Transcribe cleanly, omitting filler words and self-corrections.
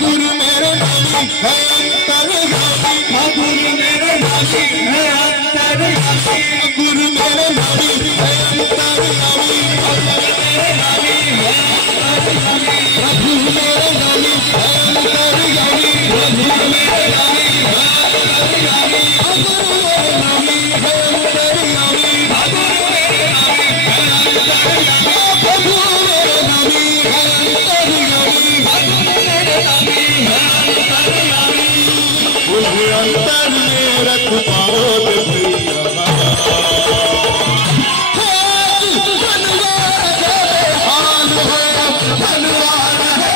गुरु मेरे नामी है अंतर्यामी, गुरु मेरे नामी है अंतर्यामी, गुरु मेरे नामी है अंतर्यामी, प्रभु मेरे नामी है अंतर्यामी, प्रभु मेरे नामी है अंतर्यामी, गुरु मेरे नामी है अंतर्यामी, गुरु मेरे नामी है अंतर्यामी, प्रभु मेरे नामी है अंतर्यामी, मेरे नामी है अंतर्यामी, मुझे अंतर में रख पाओ भैया। धनवान है